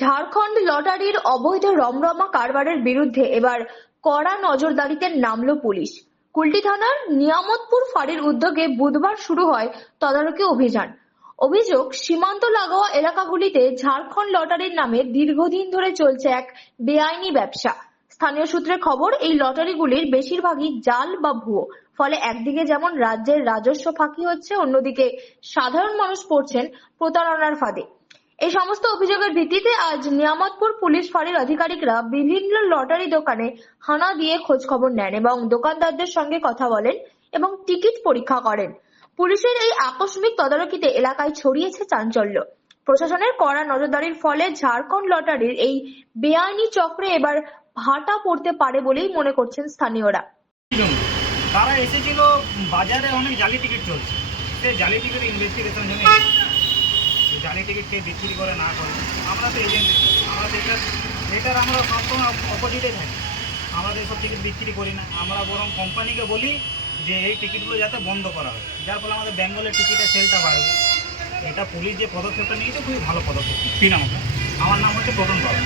ঝাড়খণ্ড লটারির অবৈধ রমরমা কারবারের বিরুদ্ধে এবার কড়া নজরদারিতে নামলো পুলিশ। কুলটি থানার নিয়ামতপুর ফাঁড়ির উদ্যোগে বুধবার শুরু হয় তদারকি অভিযান। অভিযোগ, সীমান্ত লাগোয়া এলাকাগুলিতে ঝাড়খণ্ড লটারির নামে দীর্ঘদিন ধরে চলছে এক বেআইনি ব্যবসা। স্থানীয় সূত্রে খবর, এই লটারিগুলির বেশিরভাগই জাল বা ভুয়ো। ফলে একদিকে যেমন রাজ্যের রাজস্ব ফাঁকি হচ্ছে, অন্যদিকে সাধারণ মানুষ পড়ছেন প্রতারণার ফাঁদে। এই সমস্ত অভিযোগের ভিত্তিতে আজ নিয়ামতপুর পুলিশ ফাঁড়ির আধিকারিকরা বিভিন্ন লটারি দোকানে হানা দিয়ে খোঁজ খবর নেন এবং দোকানদারদের সঙ্গে কথা বলেন এবং টিকিট পরীক্ষা করেন। পুলিশের এই আকস্মিক তদারকিতে এলাকায় ছড়িয়েছে চাঞ্চল্য। প্রশাসনের কড়া নজরদারির ফলে ঝাড়খণ্ড লটারির এই বেআইনি চক্রে এবার ভাটা পড়তে পারে বলেই মনে করছেন স্থানীয়রা। তারা এসেছিল, বাজারে অনেক জালি টিকিট চলছে, সেই জালি টিকিট ইনভেস্টিগেশনের জন্য জালি টিকিট কে বিক্রি করে না করে। আমরা তো এজেন্ট, আমরা এটার আমরা সবসময় অপোজিটে থাকি। আমরা এসব টিকিট বিক্রি করি না, আমরা বরং কোম্পানিকে বলি যে এই টিকিটগুলো যাতে বন্ধ করা হয়, যার ফলে আমাদের বেঙ্গলের টিকিটের সেলটা বাড়বে। এটা পুলিশ যে পদক্ষেপটা নিয়েছে খুবই ভালো পদক্ষেপ। কী নাম? আমার নাম হচ্ছে প্রবণ বাবু।